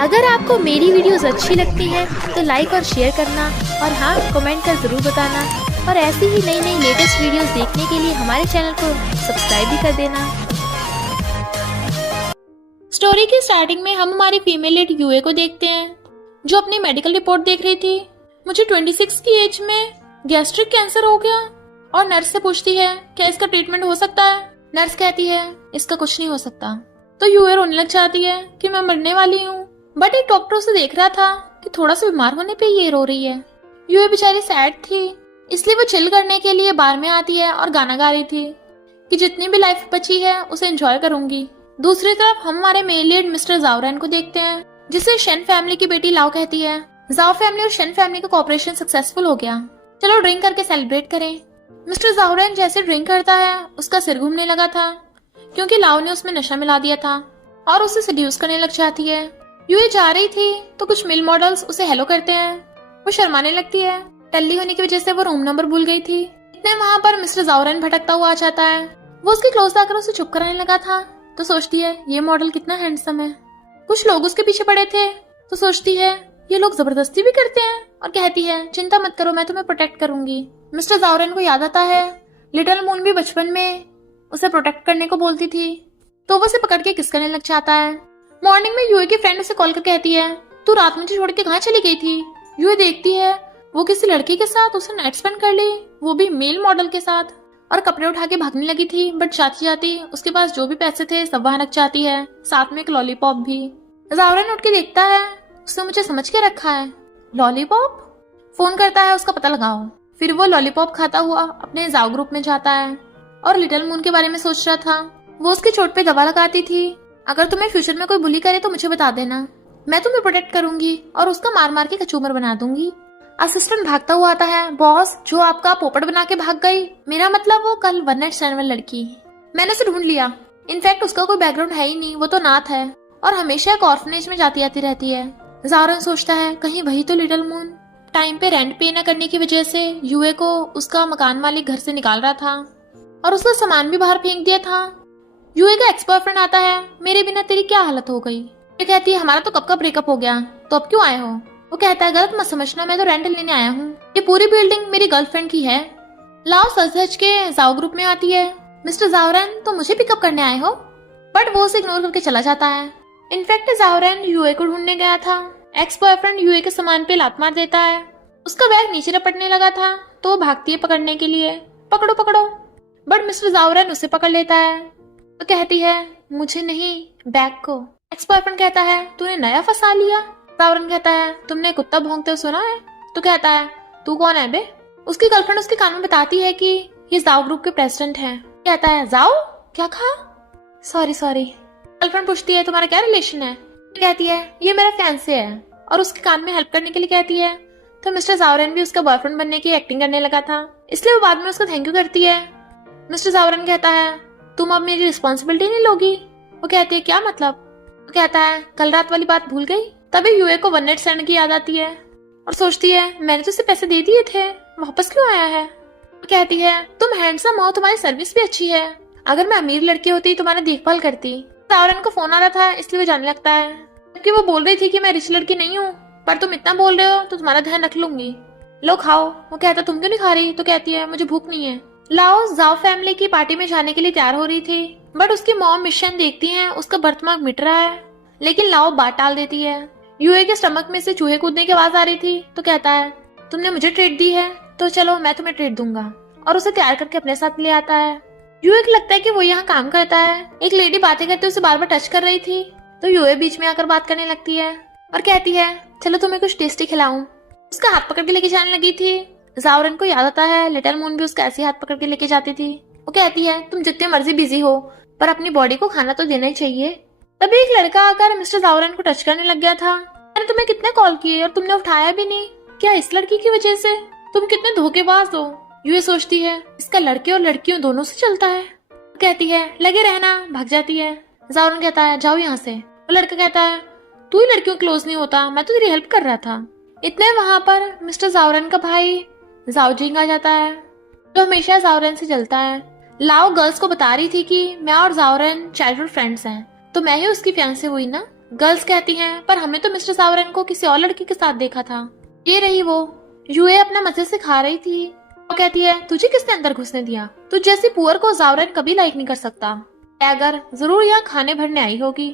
अगर आपको मेरी वीडियोस अच्छी लगती है तो लाइक और शेयर करना, और हाँ, कमेंट कर ज़रूर बताना। और ऐसी ही नई नई लेटेस्ट वीडियोस देखने के लिए हमारे चैनल को सब्सक्राइब भी कर देना। स्टोरी की स्टार्टिंग में हम हमारी फीमेल लीड यूए को देखते हैं, जो अपनी मेडिकल रिपोर्ट देख रही थी। मुझे 26 की एज में गैस्ट्रिक कैंसर हो गया, और नर्स से पूछती है क्या इसका ट्रीटमेंट हो सकता है। नर्स कहती है इसका कुछ नहीं हो सकता। तो यूए रोने लग जाती है कि मैं मरने वाली हूँ। बट एक डॉक्टर उसे देख रहा था कि थोड़ा सा बीमार होने पे ये रो रही है। यूए बेचारी सैड थी, इसलिए वो चिल करने के लिए बार में आती है और गाना गा रही थी कि जितनी भी लाइफ बची है उसे एंजॉय करूंगी। दूसरी तरफ हम हमारे मेल लीड मिस्टर जाओरेन को देखते हैं, जिसे शेन फैमिली की बेटी लाओ कहती है जाओ फैमिली और शेन फैमिली का कॉपरेशन सक्सेसफुल हो गया, चलो ड्रिंक करके सेलिब्रेट करें। मिस्टर जाओरेन जैसे ड्रिंक करता है उसका सिर घूमने लगा था, क्योंकि लाओ ने उसमें नशा मिला दिया था और उसे सेड्यूस करने लग जाती है। यूए जा रही थी तो कुछ मेल मॉडल्स उसे हेलो करते हैं। वो शर्माने लगती है, टल्ली होने की वजह से वो रूम नंबर भूल गई थी। इतने वहां पर मिस्टर जाओरेन भटकता हुआ आ जाता है। वो उसके क्लोज आकर उसे चुप कराने लगा था, तो सोचती है ये मॉडल कितना हैंडसम है। कुछ लोग उसके पीछे पड़े थे, तो सोचती है ये लोग जबरदस्ती भी करते हैं, और कहती है चिंता मत करो, मैं तुम्हें प्रोटेक्ट करूंगी। मिस्टर जाओरेन को याद आता है लिटिल मून भी बचपन में उसे प्रोटेक्ट करने को बोलती थी, तो वो उसे पकड़ के किस करने लग जाता है। मॉर्निंग में यूए की फ्रेंड उसे कॉल कर कहती है तू रात मुझे छोड़ के कहाँ चली गई थी। यूए देखती है वो किसी लड़की के साथ उसने नाइट स्पेंड कर ली, वो भी मेल मॉडल के साथ, और कपड़े उठा के भागने लगी थी। बट जाती जाती उसके पास जो भी पैसे थे सब वहां रख जाती है, साथ में एक लॉलीपॉप भी। जाओरेन उठ के देखता है उसने मुझे समझ के रखा है। लॉलीपॉप? फोन करता है उसका पता लगाओ। फिर वो लॉलीपॉप खाता हुआ अपने जाओ ग्रुप में जाता है और लिटिल मून के बारे में सोच रहा था। वो उसकी चोट पे दवा लगाती थी, अगर तुम्हें फ्यूचर में कोई बुली करे तो मुझे बता देना, मैं तुम्हें प्रोटेक्ट करूंगी और उसका मार मार के कचूमर बना दूंगी। असिस्टेंट भागता हुआ आता है, बॉस जो आपका पोपट बना के भाग गई, मेरा मतलब वो कल वन नाइट स्टैंड वाली लड़की, मैंने उसे ढूंढ लिया। इनफैक्ट उसका कोई बैकग्राउंड है ही नहीं, वो तो नाथ है और हमेशा एक ऑर्फनेज में जाती आती रहती है। जाओरेन सोचता है कहीं वही तो लिटिल मून। टाइम पे रेंट पे न करने की वजह से यूए को उसका मकान मालिक घर से निकाल रहा था और उसका सामान भी बाहर फेंक दिया था। यूए का एक्स बॉयफ्रेंड आता है, मेरे बिना तेरी क्या हालत हो गई। ये कहती है हमारा तो कब का ब्रेकअप हो गया, तो अब क्यों आए हो। वो कहता है गलत मत समझना, मैं तो रेंट लेने आया हूँ, ये पूरी बिल्डिंग मेरी गर्लफ्रेंड की है। लाओ सच सच के जाओ ग्रुप में आती है, मिस्टर जाओरेन तो मुझे पिकअप करने आए हो, बट वो उसे इग्नोर करके चला जाता है। इनफैक्ट जाओरेन यूए को ढूंढने गया था, एक्स बॉयफ्रेंड यूए के सामान पे लात मार देता है। उसका बैग नीचे रपटने लगा था तो वो भागती है पकड़ने के लिए, पकड़ो पकड़ो, बट मिस्टर जाओरेन उसे पकड़ लेता है। तो कहती है मुझे नहीं, बैग को। एक्स बॉयफ्रेंड कहता है तूने नया फंसा लिया। जाओरेन कहता है तुमने कुत्ता भौंकते हुए सुना है। तो कहता है तू कौन है बे। उसकी गर्लफ्रेंड उसके कान में बताती है कि ये जाओ ग्रुप के प्रेसिडेंट हैं। कहता है जाओ क्या कहा, सॉरी। गर्लफ्रेंड पूछती है तुम्हारा क्या रिलेशन है। कहती है ये मेरा फियांसे है, और उसके काम में हेल्प करने के लिए कहती है। तो मिस्टर जाओरेन भी उसका बॉयफ्रेंड बनने की एक्टिंग करने लगा था, इसलिए वो बाद में उसका थैंक यू करती है। मिस्टर जाओरेन कहता है तुम अब मेरी रिस्पॉन्सिबिलिटी नहीं लोगी। वो कहती है क्या मतलब। वो कहता है कल रात वाली बात भूल गई। तभी यूए को वन नाइट स्टैंड की याद आती है और सोचती है मैंने तो उसे पैसे दे दिए थे, वापस क्यों आया है। वो कहती है तुम हैंडसम हो, तुम्हारी सर्विस भी अच्छी है, अगर मैं अमीर लड़की होती तुम्हारी देखभाल करती। जाओरेन को फोन आ रहा था इसलिए वो जाने लगता है, क्योंकि वो बोल रही थी कि मैं रिच लड़की नहीं हूँ, पर तुम इतना बोल रहे हो तो तुम्हारा ध्यान रख लूंगी, लो खाओ। वो कहता तुम क्यों नहीं खा रही। तो कहती है मुझे भूख नहीं है। लाओ जाओ फैमिली की पार्टी में जाने के लिए तैयार हो रही थी, बट उसकी मॉम मिशन देखती है उसका बर्थमार्क मिट रहा है, लेकिन लाओ बात टाल देती है। यूए के स्टमक में से चूहे कूदने की आवाज आ रही थी, तो कहता है तुमने मुझे ट्रीट दी है तो चलो मैं तुम्हें ट्रीट दूंगा, और उसे तैयार करके अपने साथ ले आता है। यूए को लगता है कि वो यहाँ काम करता है। एक लेडी बातें करते उसे बार बार टच कर रही थी, तो यूए बीच में आकर बात करने लगती है और कहती है चलो तुम्हें कुछ टेस्टी खिलाऊं। उसका हाथ पकड़ के लेके जाने लगी थी। जाओरेन को याद आता है लिटिल मून भी उसका ऐसे हाथ पकड़ के लेके जाती थी। वो कहती है तुम जितने मर्जी बिजी हो, पर अपनी बॉडी को खाना तो देना ही चाहिए। तभी एक लड़का आकर मिस्टर जाओरेन को टच करने लग गया था। मैंने तुम्हें कितने कॉल किए और तुमने उठाया भी नहीं, क्या इस लड़की की वजह से। तुम कितने धोखेबाज हो। यूए सोचती है इसका लड़के और लड़कियों दोनों से चलता है। कहती है लगे रहना, भाग जाती है। जाओरेन कहता है जाओ यहाँ से। वो लड़का कहता है तू ही लड़कियों क्लोज नहीं होता, मैं तो तेरी हेल्प कर रहा था। इतने वहां पर मिस्टर जाओरेन का भाई जाओजिंग आ जाता है, जो हमेशा जाओरेन से चलता है। लाओ गर्ल्स को बता रही थी कि मैं और जाओरेन चाइल्डहुड फ्रेंड्स हैं, तो मैं ही उसकी फियांसे हुई ना। गर्ल्स कहती हैं, पर हमने तो मिस्टर जावरन को किसी और लड़की के साथ देखा था। ये रही वो। यूए अपना मजे से खा रही थी। वो कहती है, तुझे किसने अंदर घुसने दिया? तुझ जैसी पुअर को जावरन कभी लाइक नहीं कर सकता। अगर जरूर यहाँ खाने भरने आई होगी।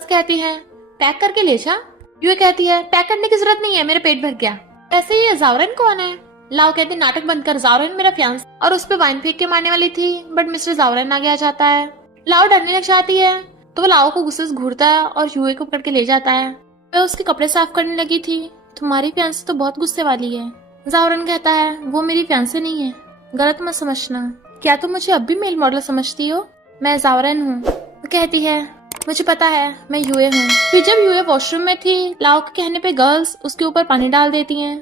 कहती है, पैक करके ले जा। यूए कहती है, पैक करने की जरूरत नहीं है, मेरा पेट भर गया। ऐसे ही जावरन कौन है? लाओ कहती, नाटक बंद कर, जावरन मेरा फियांस। और उस पे वाइन फेंक के मारने वाली थी, बट मिस्टर जावरन आगे आ जाता है। लाओ डरने लग जाती है, तो वो लाओ को गुस्से से घूरता है और यूए को पकड़ के ले जाता है। वह उसके कपड़े साफ करने लगी थी। तुम्हारी फियांसे तो बहुत गुस्से वाली है। जावरन कहता है, वो मेरी फियांसे नहीं है, गलत मत समझना। क्या तुम मुझे अब भी मेल मॉडल समझती हो? मैं जावरन हूँ। वो कहती है, मुझे पता है, मैं यूए हूँ। फिर जब यूए वॉशरूम में थी, लाओ के कहने पे गर्ल्स उसके ऊपर पानी डाल देती हैं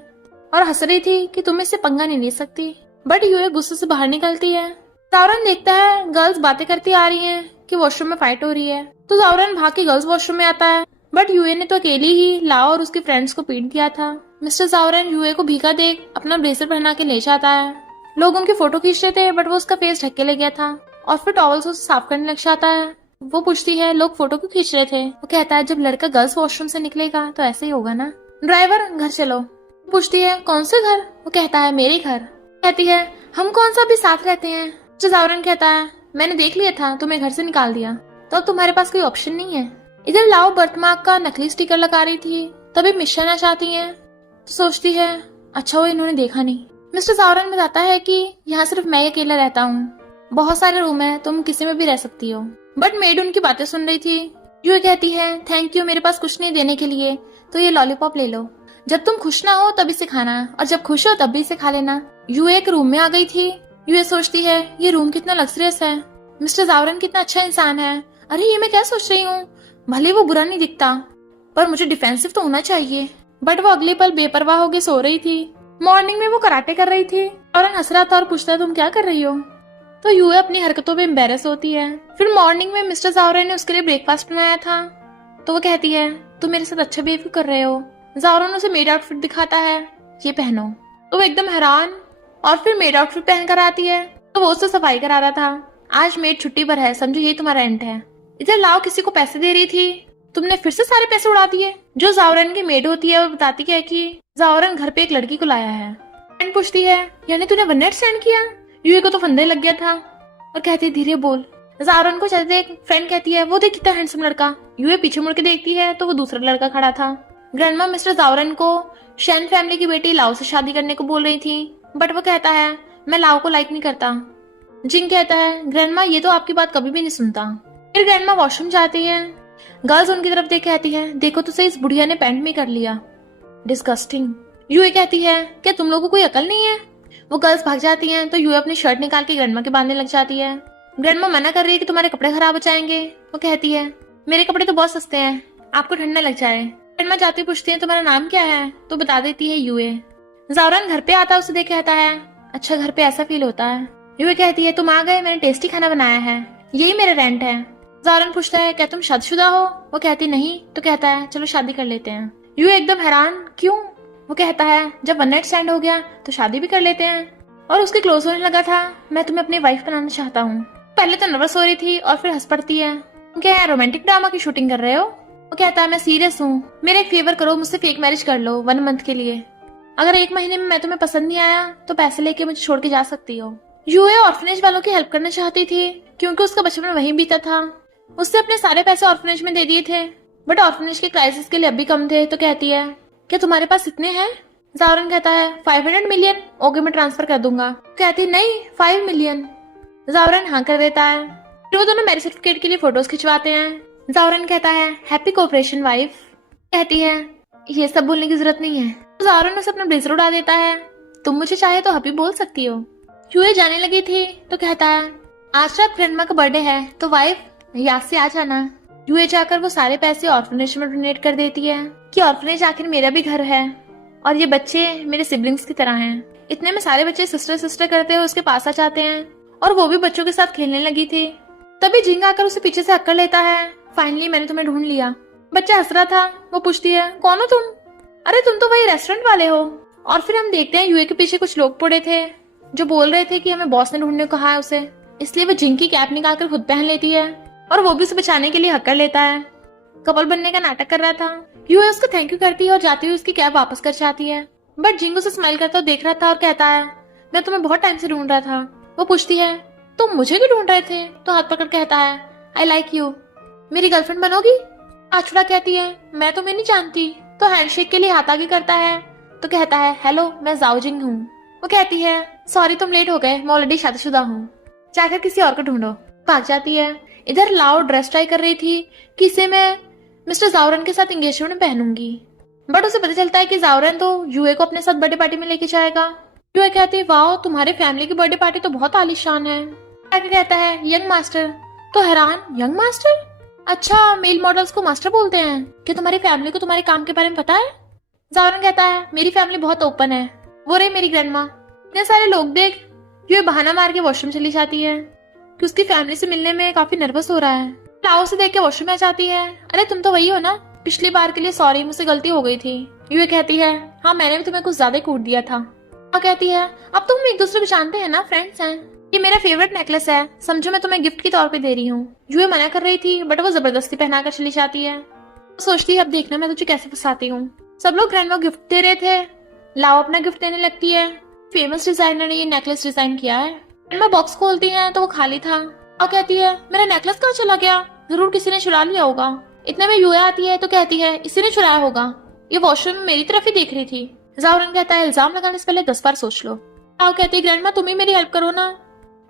और हंस रही थी कि तुम इससे पंगा नहीं ले सकती। बट यूए गुस्से से बाहर निकलती है। जावरन देखता है गर्ल्स बातें करती आ रही हैं कि वॉशरूम में फाइट हो रही है, तो जावरन भाग के गर्ल्स वॉशरूम में आता है। बट यूए ने तो अकेली ही लाओ और उसके फ्रेंड्स को पीट दिया था। मिस्टर जावरन यूए को भीगा देख अपना ब्लेजर पहना के ले जाता है। लोग उनकी फोटो खींच रहे थे, बट वो उसका फेस ढक के ले गया था और फिर टॉवल से उसे साफ करने लग जाता है। वो पूछती है, लोग फोटो क्यों खींच रहे थे? वो कहता है, जब लड़का गर्ल्स वॉशरूम से निकलेगा तो ऐसे ही होगा ना। ड्राइवर, घर चलो। पूछती है, कौन से घर? वो कहता है, मेरे घर। कहती है, हम कौन सा भी साथ रहते हैं। जो जावरन कहता है, मैंने देख लिया था, तुम्हें घर से निकाल दिया, तो अब तुम्हारे पास कोई ऑप्शन नहीं है। इधर लाओ बर्थमार्क का नकली स्टिकर लगा रही थी, तभी मिस आना चाहती है, तो सोचती है, अच्छा वो इन्होंने देखा नहीं। मिस्टर जावरन बताता है कि यहाँ सिर्फ मैं अकेला रहता हूँ, बहुत सारे रूम है, तुम किसी में भी रह सकती हो। बट मेड उनकी बातें सुन रही थी। यूए कहती है, थैंक यू, मेरे पास कुछ नहीं देने के लिए, तो ये लॉलीपॉप ले लो। जब तुम खुश ना हो तभी इसे खाना, और जब खुश हो तब भी इसे खा लेना। यूए एक रूम में आ गई थी। यूए सोचती है, ये रूम कितना लग्जरियस है, मिस्टर जावरन कितना अच्छा इंसान है। अरे ये मैं क्या सोच रही हूँ, भले वो बुरा नहीं दिखता, पर मुझे डिफेंसिव तो होना चाहिए। बट वो अगले पल बेपरवाह होकर सो रही थी। मॉर्निंग में वो कराटे कर रही थी। जावरन हंस रहा था और पूछता है, तुम क्या कर रही हो? तो यूए अपनी हरकतों पे एम्बेरस होती है। फिर मॉर्निंग में मिस्टर जावरन ने उसके लिए ब्रेकफास्ट बनाया था, तो वो कहती है, तुम मेरे साथ अच्छा बिहेव कर रहे हो। जावरन उसे मेड आउटफिट दिखाता है, ये पहनो। तो वो एकदम हैरान, और फिर मेड आउटफिट पहन कर आती है। तो वो उससे सफाई करा रहा था। आज मेड छुट्टी पर है, समझो यही तुम्हारा रेंट है। इधर लाओ किसी को पैसे दे रही थी, तुमने फिर से सारे पैसे उड़ा दिए। जो जावरन की मेड होती है वो बताती है कि जावरन घर पे एक लड़की को लाया है। फ्रेंड पूछती है, यानी तूने वन नाइट स्टैंड किया? यूए को तो फंदे लग गया था और कहती है, धीरे बोल। जावरन को चलते एक फ्रेंड कहती है, वो देख कितना हैंडसम लड़का। यूए पीछे मुड़ के देखती है तो वो दूसरा लड़का खड़ा था। ग्रैंडमा मिस्टर जावरन को शेन फैमिली की बेटी लाओ से शादी करने को बोल रही थी, बट वो कहता है, मैं लाओ को लाइक नहीं करता। जिंग कहता है, ग्रैंडमा ये तो आपकी बात कभी भी नहीं सुनता। फिर ग्रैंडमा वॉशरूम जाती है। गर्ल्स उनकी तरफ देख कहती है, देखो तो सही, इस बुढ़िया ने पैंट में कर लिया, डिस्गस्टिंग। यूए कहती है, क्या तुम लोगों को कोई अकल नहीं है? वो गर्ल्स भाग जाती हैं, तो यूए अपनी शर्ट निकाल के ग्रैंडमा के बांधने लग जाती है। ग्रैंडमा मना कर रही है कि तुम्हारे कपड़े खराब हो जाएंगे। वो कहती है, मेरे कपड़े तो बहुत सस्ते हैं, आपको ठंड न लग जाए। ग्रैंडमा जाती पूछती है, तुम्हारा नाम क्या है? तो बता देती है, यूए। जावरन घर पे आता है, उसे देख कहता है, अच्छा घर पे ऐसा फील होता है। यूए कहती है, तुम आ गए, मैंने टेस्टी खाना बनाया है, यही मेरा रेंट है। जावरन पूछता है, क्या तुम शादीशुदा हो? वो कहती नहीं, तो कहता है, चलो शादी कर लेते हैं। यूए एकदम हैरान, क्यों? वो कहता है, जब वन नाइट स्टैंड हो गया तो शादी भी कर लेते हैं। और उसके क्लोज होने लगा था, मैं तुम्हें अपनी वाइफ बनाना चाहता हूँ। पहले तो नर्वस हो रही थी और फिर हंस पड़ती है। तुम क्या रोमांटिक ड्रामा की शूटिंग कर रहे हो? वो कहता है, मैं सीरियस हूँ, मेरे एक फेवर करो, मुझसे फेक मैरिज कर लो 1 मंथ के लिए। अगर 1 महीने में मैं तुम्हें पसंद नहीं आया तो पैसे लेके मुझे छोड़ के जा सकती हो। यूए ऑर्फनेज वालों की हेल्प करना चाहती थी, क्योंकि उसका बचपन वहीं बीता था। उससे अपने सारे पैसे ऑर्फनेज में दे दिए थे, बट ऑर्फनेज के क्राइसिस के लिए अभी कम थे। तो कहती है, क्या तुम्हारे पास इतने हैं? जावरन कहता है, 500 मिलियन, ओके मैं ट्रांसफर कर दूंगा। कहती नहीं, 5 मिलियन। जावरन हाँ कर देता है। फिर वो दोनों मैरिज सर्टिफिकेट के लिए फोटोज खिंचवाते हैं। जावरन कहता है, हैप्पी कोऑपरेशन वाइफ। कहती है, ये सब बोलने की जरूरत नहीं है। जावरन उसे अपना ब्लेजर उड़ा देता है, तुम मुझे चाहे तो हैप्पी बोल सकती हो। यूए जाने लगी थी तो कहता है, आज रात ग्रैंडमा का बर्थडे है, तो वाइफ याद से आ जाना। यूए जाकर वो सारे पैसे ऑर्फनेज में डोनेट कर देती है कि ऑर्फनेज आखिर मेरा भी घर है और ये बच्चे मेरे सिबलिंग्स की तरह हैं। इतने में सारे बच्चे सिस्टर सिस्टर करते हुए उसके पास आ जाते हैं और वो भी बच्चों के साथ खेलने लगी थी। तभी जिंग आकर उसे पीछे से हक्कर लेता है, फाइनली मैंने तुम्हें ढूंढ लिया। बच्चा हंस रहा था। वो पूछती है, कौन हो तुम? अरे तुम तो वही रेस्टोरेंट वाले हो। और फिर हम देखते हैं यूए के पीछे कुछ लोग पड़े थे जो बोल रहे थे कि हमें बॉस ने ढूंढने को कहा है उसे, इसलिए वो जिंग की कैप निकाल कर खुद पहन लेती है और वो भी उसे बचाने के लिए हक्कर लेता है। कपल बनने का नाटक कर रहा था। यूए उसको थैंक यू करती है और जाती हुई उसकी कैब वापस कर जाती है। बट जिंग उसे स्माइल करता हुआ देख रहा था और कहता है मैं तुम्हें बहुत टाइम से ढूंढ रहा था। वो पूछती है तुम मुझे क्यों ढूंढ रहे थे? तो हाथ पकड़ कहता है आई लाइक यू, मेरी गर्लफ्रेंड बनोगी? आछुड़ा कहती है मैं तुम्हें नहीं जानती। तो हैंडशेक के लिए हाथ आगे करता है तो कहता है हेलो मैं जाओ जिंग हूँ। वो कहती है सॉरी तुम लेट हो गए, मैं ऑलरेडी शादीशुदा हूँ, जाकर किसी और को ढूंढो। भाग जाती है। इधर लाओ ड्रेस ट्राई कर रही थी कि इसे मैं मिस्टर जावरन के साथ एंगेजमेंट में पहनूंगी। बट उसे पता चलता है कि जावरन तो यूए को अपने साथ बर्थडे पार्टी में लेके जाएगा। यूए कहती है वाह तुम्हारे फैमिली की बर्थडे पार्टी तो बहुत आलीशान है। कहता है यंग मास्टर। तो हैरान यंग मास्टर, अच्छा मेल मॉडल्स को मास्टर बोलते हैं। क्या तुम्हारी फैमिली को तुम्हारे काम के बारे में पता है? जावरन कहता है मेरी फैमिली बहुत ओपन है, वो रही मेरी ग्रैंडमा। इतने सारे लोग देख। यूए बहाना मार के वॉशरूम चली जाती है कि उसकी फैमिली से मिलने में काफी नर्वस हो रहा है। लाओ से देख के वॉशरूम में आ जाती है। अरे तुम तो वही हो ना, पिछली बार के लिए सॉरी, मुझसे गलती हो गई थी। यूए कहती है हाँ मैंने भी तुम्हें कुछ ज्यादा कूट दिया था। कहती है अब तुम एक दूसरे को जानते हैं ना, फ्रेंड्स हैं। ये मेरा फेवरेट नेकलेस है, समझो मैं तुम्हें गिफ्ट के तौर पे दे रही हूँ। यूए मना कर रही थी बट वो जबरदस्ती पहनाकर चली जाती है। सोचती है अब देखना मैं तुझे कैसे फंसाती हूँ। सब लोग ग्रैंडमा गिफ्ट दे रहे थे, लाओ अपना गिफ्ट देने लगती है। फेमस डिजाइनर ने ये नेकलेस डिजाइन किया है। ग्रैंडमा बॉक्स खोलती है तो वो खाली था। और कहती है मेरा नेकलेस कहाँ चला गया, जरूर किसी ने चुरा लिया होगा। इतने में यूए आती है तो कहती है इसी ने चुराया होगा, ये वॉशरूम में मेरी तरफ ही देख रही थी। जावरन कहता है इल्जाम लगाने से पहले 10 बार सोच लो। लाओ कहती है ग्रैंडमा तुम ही मेरी हेल्प करो ना,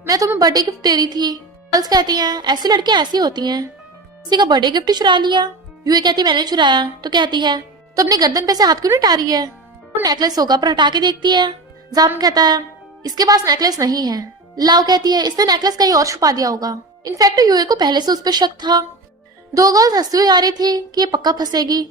मैं तुम्हें बर्थडे गिफ्ट दे रही थी। गर्ल्स कहती हैं ऐसी लड़कियां ऐसी होती हैं, किसी का बर्थडे गिफ्ट ही चुरा लिया। यूए कहती मैंने चुराया। तो कहती है तो अपनी गर्दन पे से हाथ क्यों नहीं हटा रही है? तो नेकलेस होगा पर हटा के देखती है। जावरन कहता है इसके पास नेकलेस नहीं है। लाओ कहती है इसने नेकलेस कहीं और छुपा दिया होगा। इनफैक्ट यूए को पहले से उस पर शक था। दो गर्ल्स हंसती हुई आ रही थी कि ये पक्का फंसेगी।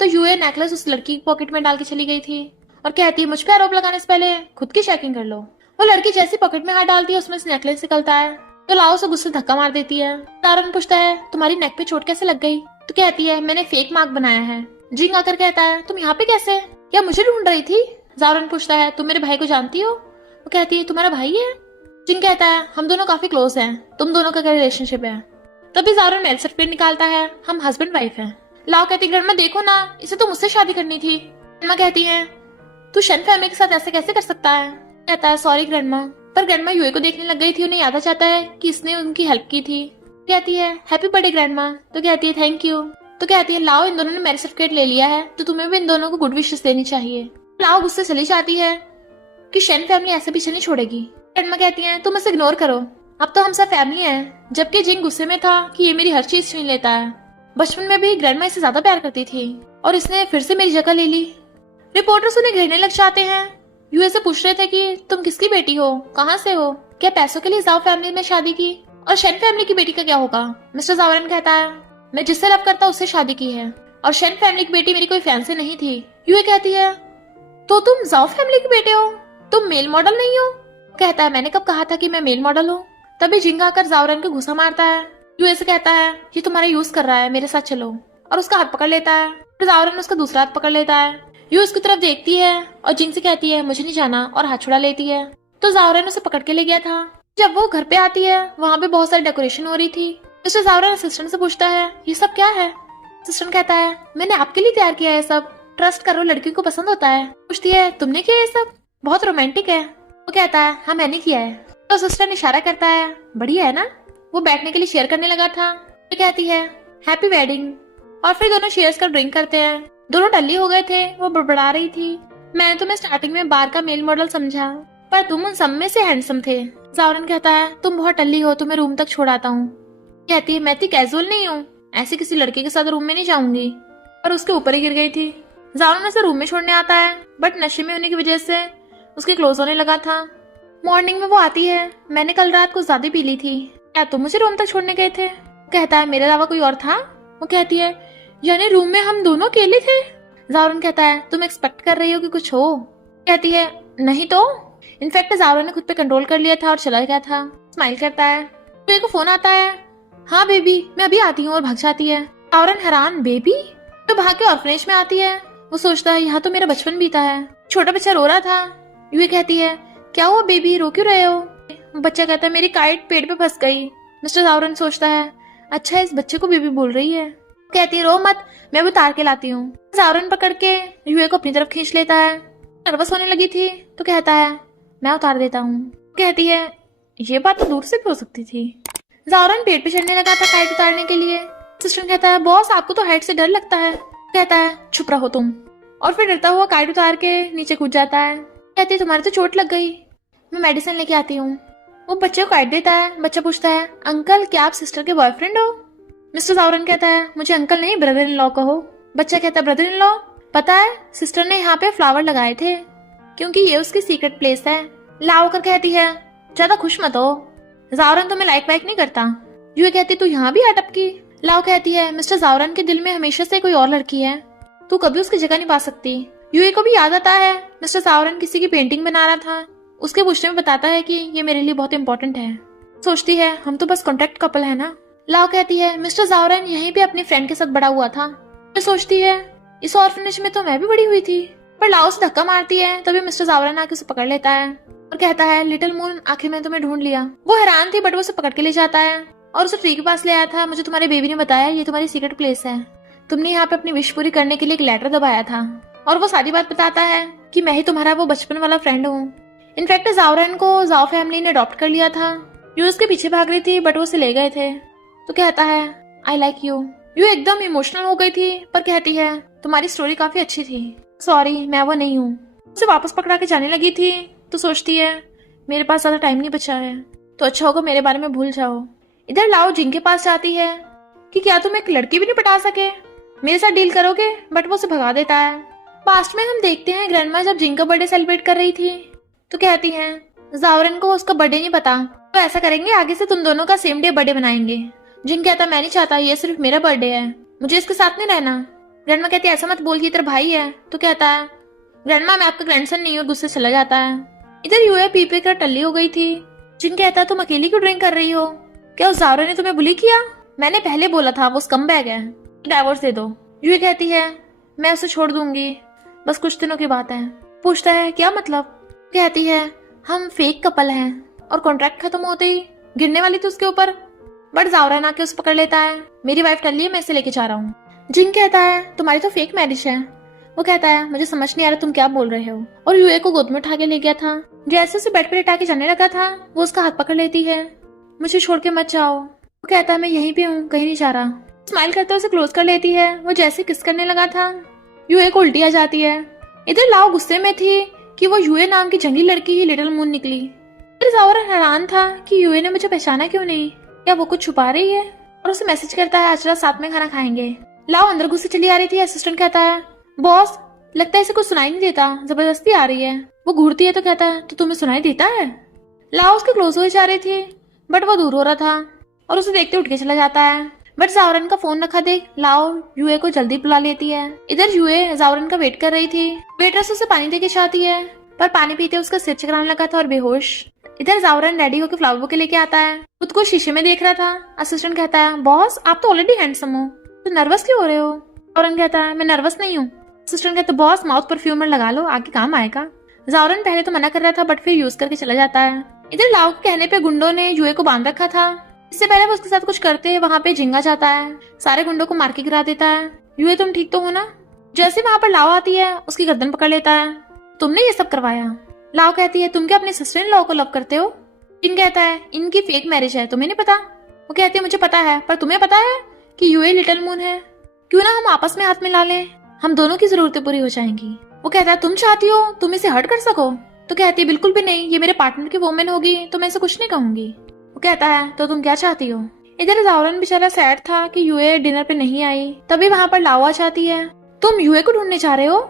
तो यूए नेकलेस उस लड़की की पॉकेट में डाल के चली गई थी और कहती है मुझ पे आरोप लगाने से पहले खुद की चेकिंग कर लो। वो लड़की जैसी पॉकेट में हाथ डालती है उसमें से नेकलेस निकलता है। तो लाओ से गुस्से धक्का मार देती है। तारन पूछता है तुम्हारी नेक पे चोट कैसे लग गई? तो कहती है मैंने फेक मार्क बनाया है। जिंग आकर कहता है तुम यहाँ पे कैसे, क्या मुझे ढूंढ रही थी? जावरन पूछता है तुम मेरे भाई को जानती हो? वो कहती है तुम्हारा भाई है? जिंग कहता है हम दोनों काफी क्लोज हैं, तुम दोनों का क्या रिलेशनशिप है? तभी जावरन मेल सर्टिफिकेट निकालता है, हम हस्बैंड वाइफ हैं। लाओ कहती ग्रैंडमा देखो ना, इसे तो मुझसे शादी करनी थी। ग्रैंडमा कहती है तू शन फैमिली के साथ ऐसे कैसे कर सकता है? कहता है सॉरी ग्रैंडमा। पर ग्रैंडमा यूए को देखने लग गई थी, उन्हें याद आ जाता है कि इसने उनकी हेल्प की थी। कहती है हैप्पी बर्थडे ग्रैंडमा। तो कहती है थैंक यू। तो कहती है लाओ इन दोनों ने मैरिज सर्टिफिकेट ले लिया है तो तुम्हें भी इन दोनों को गुड विशेस देनी चाहिए। लाओ गुस्से चली जाती है कि शन फैमिली ऐसे पीछे नहीं छोड़ेगी। ग्रैंडमा कहती है तुम इसे इग्नोर करो, अब तो हम सब फैमिली हैं। जबकि जिंग गुस्से में था कि ये मेरी हर चीज छीन लेता है। बचपन में भी ग्रैंडमा इसे ज्यादा प्यार करती थी और इसने फिर से मेरी जगह ले ली। रिपोर्टर्स उन्हें घेरने लग जाते हैं। यूए से पूछ रहे थे कि तुम किसकी बेटी हो, कहाँ से हो, क्या पैसों के लिए जाओ फैमिली में शादी की, और शेन फैमिली की बेटी का क्या होगा? मिस्टर जावरन कहता है मैं जिससे लव करता उससे शादी की है और शेन फैमिली की बेटी मेरी कोई फैंसी नहीं थी। यूए कहती है तो तुम जाओ फैमिली के बेटे हो, तुम मेल मॉडल नहीं हो? कहता है मैंने कब कहा था कि मैं मेल मॉडल हूँ? तभी जिंग आकर जावरन को घुसा मारता है। यूए से कहता है ये तुम्हारा यूज कर रहा है, मेरे साथ चलो, और उसका हाथ पकड़ लेता है। फिर जावरन उसका दूसरा हाथ पकड़ लेता है। यूए उसकी तरफ देखती है और जिंग से कहती है मुझे नहीं जाना, और हाथ छुड़ा लेती है। तो जावरन उसे पकड़ के ले गया था। जब वो घर पे आती है वहाँ पे बहुत सारी डेकोरेशन हो रही थी। मिस्टर जावरन असिस्टेंट से पूछता है ये सब क्या है? असिस्टेंट कहता है मैंने आपके लिए तैयार किया है सब, ट्रस्ट करो लड़की को पसंद होता है। पूछती है तुमने किया ये सब, बहुत रोमांटिक है। वो कहता है हाँ मैंने किया है। तो असिस्टेंट इशारा करता है बढ़िया है ना। वो बैठने के लिए शेयर करने लगा था। वो कहती है हैप्पी वेडिंग, और फिर दोनों शेयर्स कर ड्रिंक करते हैं। दोनों टल्ली हो गए थे, वो बड़बड़ा रही थी मैंने तुम्हें स्टार्टिंग में बार का मेल मॉडल समझा पर तुम उन सब में से हैंडसम थे। जावरन कहता है तुम बहुत टल्ली हो, तुम्हें रूम तक छोड़ाता हूँ। कहती है मैं इतनी कैजुअल नहीं हूँ, ऐसी किसी लड़के के साथ रूम में नहीं जाऊंगी, पर उसके ऊपर ही गिर गई थी। जावरन उसे रूम में छोड़ने आता है बट नशे में होने की वजह से उसके क्लोज होने लगा था। मॉर्निंग में वो आती है मैंने कल रात को ज्यादा पी ली थी, क्या तुम मुझे रूम तक छोड़ने गए थे? कहता है मेरे अलावा कोई और था? वो कहती है यानी रूम में हम दोनों अकेले थे? जावरन कहता है तुम एक्सपेक्ट कर रही हो कि कुछ हो? कहती है नहीं तो। इनफैक्ट जावरन ने खुद पे कंट्रोल कर लिया था और चला गया था। स्माइल करता है। यूए को फोन आता है हाँ बेबी मैं अभी आती हूँ, और भाग जाती है। जावरन हैरान बेबी? तो भाग के ऑर्फनेज में आती है। वो सोचता है यहाँ तो मेरा बचपन बीता है, छोटा बच्चा रो रहा था। यूए कहती है क्या हुआ बेबी, रो क्यों रहे हो? बच्चा कहता है मेरी काइट पेड़ पे फंस गई। मिस्टर जावरन सोचता है अच्छा इस बच्चे को बेबी बोल रही है। कहती है रो मत, मैं भी उतार के लाती हूँ। जावरन पकड़ के यूए को अपनी तरफ खींच लेता है। नर्वस होने लगी थी तो कहता है मैं उतार देता हूँ। कहती है ये बात तो दूर से भी हो सकती थी। जावरन पेट पे चढ़ने लगा था काइट उतारने के लिए। असिस्टेंट कहता है बॉस आपको तो हाइट से डर लगता है। कहता है चुप रहो तुम, और फिर डरता हुआ काइट उतार के नीचे कूद जाता है। कहती है तुम्हारी तो चोट लग गई, मैं मेडिसिन लेके आती हूँ। वो बच्चे को काइट देता है। बच्चा पूछता है अंकल क्या आप सिस्टर के बॉयफ्रेंड हो? मिस्टर जावरन कहता है मुझे अंकल नहीं ब्रदर इन लॉ कहो। बच्चा कहता है ब्रदर इन लॉ? पता है सिस्टर ने यहाँ पे फ्लावर लगाए थे क्योंकि ये उसकी सीक्रेट प्लेस है। लाओ कर कहती है ज्यादा खुश मत हो, जावरन तुम्हें लाइक वाइक नहीं करता। यूए कहती तू यहाँ भी अटपकी। लाओ कहती है मिस्टर जावरन के दिल में हमेशा से कोई और लड़की है, तू कभी उसकी जगह नहीं पा सकती। यूए को भी याद आता है मिस्टर जावरन किसी की पेंटिंग बना रहा था। उसके पूछने में बताता है कि ये मेरे लिए बहुत इंपॉर्टेंट है। सोचती है हम तो बस कॉन्ट्रैक्ट कपल है ना। लाओ कहती है मिस्टर जावरन यहीं पे अपनी फ्रेंड के साथ बड़ा हुआ था। तो सोचती है इस ऑर्फनेज में तो मैं भी बड़ी हुई थी। पर लाओ से धक्का मारती है तभी मिस्टर जावरन आके उसे पकड़ लेता है और कहता है लिटिल मून आखिर मैंने तुम्हें ढूंढ लिया। वो हैरान थी बट वो उसे पकड़ के ले जाता है और उसे ट्री के पास ले आया था। मुझे तुम्हारे बेबी ने बताया ये तुम्हारी सीक्रेट प्लेस है, तुमने यहाँ पे अपनी विश पूरी करने के लिए एक लेटर दबाया था। और वो सारी बात बताता है कि मैं ही तुम्हारा वो बचपन वाला फ्रेंड हूँ। इनफैक्ट जावरन को जाओ फैमिली ने अडॉप्ट कर लिया था। यू उसके पीछे भाग रही थी बट वो उसे ले गए थे। तो कहता है आई लाइक यू। यू एकदम इमोशनल हो गई थी पर कहती है तुम्हारी स्टोरी काफी अच्छी थी, सॉरी मैं वो नहीं हूँ। उसे वापस पकड़ा के जाने लगी थी तो सोचती है मेरे पास ज्यादा टाइम नहीं बचा है तो अच्छा होगा मेरे बारे में भूल जाओ। इधर लाओ जिंग के पास जाती है कि क्या तुम एक लड़की भी नहीं पटा सके, मेरे साथ डील करोगे? बट वो उसे भगा देता है। पास्ट में हम देखते हैं ग्रैंडमा जब जिंग का बर्थडे सेलिब्रेट कर रही थी तो कहती है जावरन को उसका बर्थडे नहीं पता, तो ऐसा करेंगे आगे से तुम दोनों का सेम डे बर्थडे बनाएंगे। जिंग कहता मैं नहीं चाहता, ये सिर्फ मेरा बर्थडे है, मुझे इसके साथ नहीं रहना। ग्रैंडमा कहती है ऐसा मत बोल, ये तेरा भाई है। तो कहता है ग्रैंडमा मैं आपका ग्रैंडसन नहीं हूँ, गुस्से चला जाता है। इधर यूए पीपे कर टल्ली हो गई थी। जिंग कहता है तुम अकेली क्यों ड्रिंक कर रही हो, क्या उस जावरन ने तुम्हें बुली किया? मैंने पहले बोला था वो स्कमबैग है, डाइवोर्स दे दो। यूए कहती है मैं उसे छोड़ दूंगी, बस कुछ दिनों की बात है। पूछता है क्या मतलब? कहती है हम फेक कपल हैं और कॉन्ट्रैक्ट खत्म होते ही गिरने वाली थी उसके ऊपर, बट जावरन आके उसे पकड़ लेता है। मेरी वाइफ टल्ली है, मैं इसे लेके जा रहा हूँ। जिंग कहता है तुम्हारी तो फेक मैरिज है। वो कहता है मुझे समझ नहीं आ रहा तुम क्या बोल रहे हो, और यूए को गोद में उठा के ले गया था। जैसे उसे बेड पर लेटा के जाने लगा था वो उसका हाथ पकड़ लेती है, मुझे छोड़ के मत जाओ। वो कहता है मैं यहीं पे हूँ, कहीं नहीं जा रहा। स्माइल करते उसे क्लोज कर लेती है। वो जैसे किस करने लगा था यूए को उल्टी आ जाती है। इधर लाओ गुस्से में थी कि वो यूए नाम की जंगली लड़की ही लिटिल मून निकली। फिर जावरन हैरान था कि यूए ने मुझे पहचाना क्यों नहीं, क्या वो कुछ छुपा रही है, और उसे मैसेज करता है आज रात साथ में खाना खाएंगे। लाओ अंदर घुसे चली आ रही थी। असिस्टेंट कहता है बॉस लगता है इसे कुछ सुनाई नहीं देता, जबरदस्ती आ रही है। वो घूरती है तो कहता है तो तुम्हें सुनाई देता है? लाओ उसके क्लोज हो जा रही थी बट वो दूर हो रहा था और उसे देखते उठ के चला जाता है। बट जावरन का फोन रखा देख लाओ यूए को जल्दी बुला लेती है। इधर यूए जावरन का वेट कर रही थी। वेटरेस उसे पानी देके चाहती है पर पानी पीते उसका सिर चकराने लगा था और बेहोश। इधर जावरन रेडी होकर फ्लावर बुके लेके आता है। खुद को शीशे में देख रहा था। असिस्टेंट कहता है बॉस आप तो ऑलरेडी हैंडसम हो, तो नर्वस क्यों हो रहे हो? जावरन कहता है मैं नर्वस नहीं हूँ। असिस्टेंट कहता है बॉस माउथ परफ्यूमर लगा लो, आगे काम आएगा। जावरन पहले तो मना कर रहा था बट फिर यूज करके चला जाता है। इधर लाओ के कहने पे गुंडों ने यूए को बांध रखा था। इससे पहले वो उसके साथ कुछ करते वहाँ पे जिंगा जाता है, सारे गुंडों को मार के गिरा देता है। यूए तुम ठीक तो हो ना? जैसे वहाँ पर लाओ आती है उसकी गर्दन पकड़ लेता है। तुमने ये सब करवाया? लाओ कहती है तुम क्या अपने सिस्टर इन लॉ को लव करते हो? जिंग कहता है इनकी फेक मैरिज है, तुम्हें नहीं पता? वो कहती है मुझे पता है, पर तुम्हें पता है कि यूए लिटिल मून है, क्यों ना हम आपस में हाथ मिला लें, हम दोनों की जरूरतें पूरी हो जाएंगी। वो कहता है तुम चाहती हो तुम इसे हर्ट कर सको? तो कहती है बिल्कुल भी नहीं, ये मेरे पार्टनर की वोमेन होगी तो मैं इसे कुछ नहीं कहूंगी। वो कहता है तो तुम क्या चाहती हो? इधर जावरन बेचारा सैड था कि यूए डिनर पे नहीं आई। तभी वहाँ पर लाओ आ जाती है। तुम यूए को ढूंढने जा रहे हो,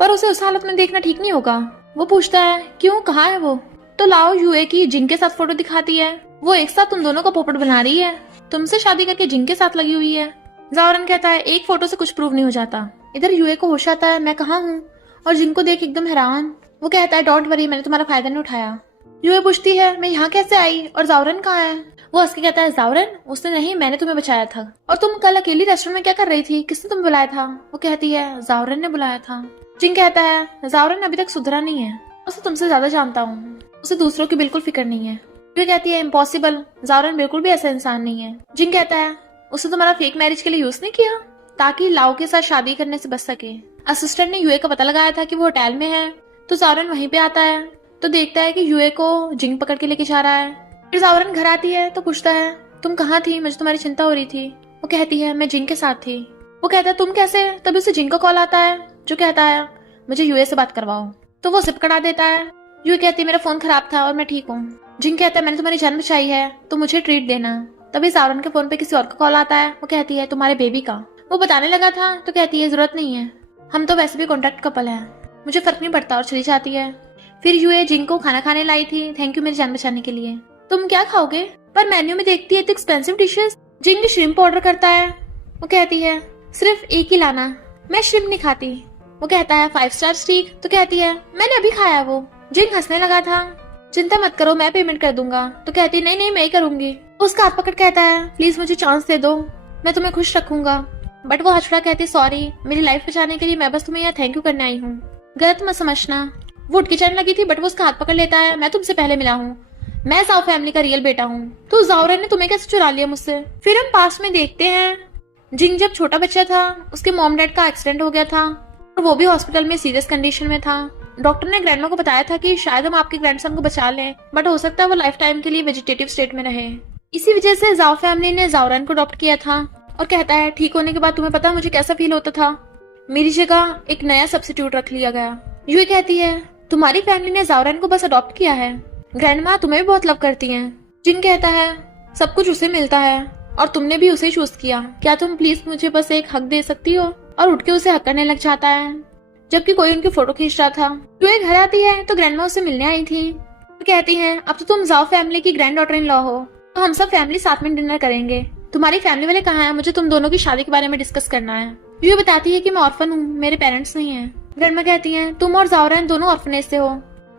पर उसे उस हालत में देखना ठीक नहीं होगा। वो पूछता है क्यों, कहाँ है वो? तो लाओ यूए की जिंग के साथ फोटो दिखाती है। वो एक साथ तुम दोनों का पोपट बना रही है, तुमसे शादी करके जिंग के साथ लगी हुई है। जावरन कहता है एक फोटो से कुछ प्रूव नहीं हो जाता। इधर यूए को होश आता है मैं कहाँ हूँ, और जिंग को देख एकदम हैरान। वो कहता है डोंट वरी, मैंने तुम्हारा फायदा नहीं उठाया। यूए पूछती है मैं यहाँ कैसे आई और जावरन कहाँ है? वो हंस के कहता है जावरन उसने नहीं, मैंने तुम्हें बचाया था। और तुम कल अकेली रेस्टोरेंट में क्या कर रही थी, किसने तुम्हें बुलाया था? वो कहती है जावरन ने बुलाया था। जिंग कहता है जावरन अभी तक सुधरा नहीं है, उसे तुमसे ज्यादा जानता हूँ, उसे दूसरों की बिल्कुल फिक्र नहीं है। यूए कहती है इम्पॉसिबल, जावरन बिल्कुल भी ऐसा इंसान नहीं है। जिंग कहता है उसने तुम्हारा फेक मैरिज के लिए यूज नहीं किया? ताकि लाओ के साथ शादी करने से बच सके। असिस्टेंट ने यूए का पता लगाया था कि वो होटल में है, तो जावरन वहीं पे आता है तो देखता है कि यूए को जिंग पकड़ के लेके जा रहा है। फिर जावरन घर आती है तो पूछता है तुम कहाँ थी, मुझे तुम्हारी चिंता हो रही थी। वो कहती है मैं जिंग के साथ थी। वो कहता है तुम कैसे? तभी उसे जिंग का कॉल आता है जो कहता है मुझे यूए से बात करवाओ। तो वो जिप करा देता है। यूए कहती है मेरा फोन खराब था और मैं ठीक हूँ। जिंग कहता है मैंने तुम्हारी जान बचाई है तो मुझे ट्रीट देना। तभी जावरन के फोन पे किसी और का कॉल आता है। वो कहती है तुम्हारे बेबी का। वो बताने लगा था तो कहती है जरूरत नहीं है, हम तो वैसे भी कॉन्ट्रैक्ट कपल है, मुझे फर्क नहीं पड़ता, और चली जाती है। फिर यूए जिंग को खाना खाने लाई थी, थैंक यू मेरी जान बचाने के लिए। तुम क्या खाओगे? पर मेन्यू में देखती है तो एक्सपेंसिव डिशेस। जिंग श्रिम्प ऑर्डर करता है। वो कहती है सिर्फ एक ही लाना, मैं श्रिम्प नहीं खाती। वो कहता है 5 स्टार स्टीक। तो कहती है मैंने अभी खाया वो। जिंग हंसने लगा था। चिंता मत करो मैं पेमेंट कर दूंगा। तो कहती है नहीं नहीं मैं ही करूंगी। उसका हाथ पकड़ कहता है प्लीज मुझे चांस दे दो, मैं तुम्हें खुश रखूंगा। बट वो हछड़ा कहती सॉरी, मेरी लाइफ बचाने के लिए मैं बस तुम्हें यहाँ थैंक यू करने आई हूँ, गलत मत समझना। वो उठ के चलने लगी थी बट वो उसका हाथ पकड़ लेता है। मैं तुमसे पहले मिला हूँ, मैं जाओ फैमिली का रियल बेटा हूँ, तो जावरन ने तुम्हें कैसे चुरा लिया मुझसे? फिर हम पास में देखते हैं जिंग जब छोटा बच्चा था उसके मॉम डैड का एक्सीडेंट हो गया था और वो भी हॉस्पिटल में सीरियस कंडीशन में था। डॉक्टर ने ग्रैंडमा को बताया था कि शायद हम आपके ग्रैंडसन को बचा लें, बट हो सकता है वो लाइफ टाइम के लिए वेजिटेटिव स्टेट में रहे। इसी वजह से जाओ फैमिली ने जावरन को अडॉप्ट किया था। और कहता है ठीक होने के बाद तुम्हें पता मुझे कैसा फील होता था, मेरी जगह एक नया सब्स्टिट्यूट रख लिया गया। यूए कहती है तुम्हारी फैमिली ने जावरन को बस अडॉप्ट किया है, ग्रैंडमा तुम्हें भी बहुत लव करती हैं। जिंग कहता है सब कुछ उसे मिलता है और तुमने भी उसे चूज किया, क्या तुम प्लीज मुझे बस एक हक दे सकती हो? और उठ के उसे हक करने लग जाता है जबकि कोई उनकी फोटो खींच रहा था। यूए घर आती है तो ग्रैंडमा उसे मिलने आई थी। तो कहती है अब तो तुम जाओ फैमिली की ग्रैंड डॉटर इन लॉ हो, तो हम सब फैमिली साथ में डिनर करेंगे। तुम्हारी फैमिली वाले कहाँ हैं? मुझे तुम दोनों की शादी के बारे में डिस्कस करना है। यूए बताती है कि मैं ऑर्फन हूँ, मेरे पेरेंट्स नहीं है। ग्रैंडमा कहती है तुम और जावरन दोनों ऑर्फनेज से हो,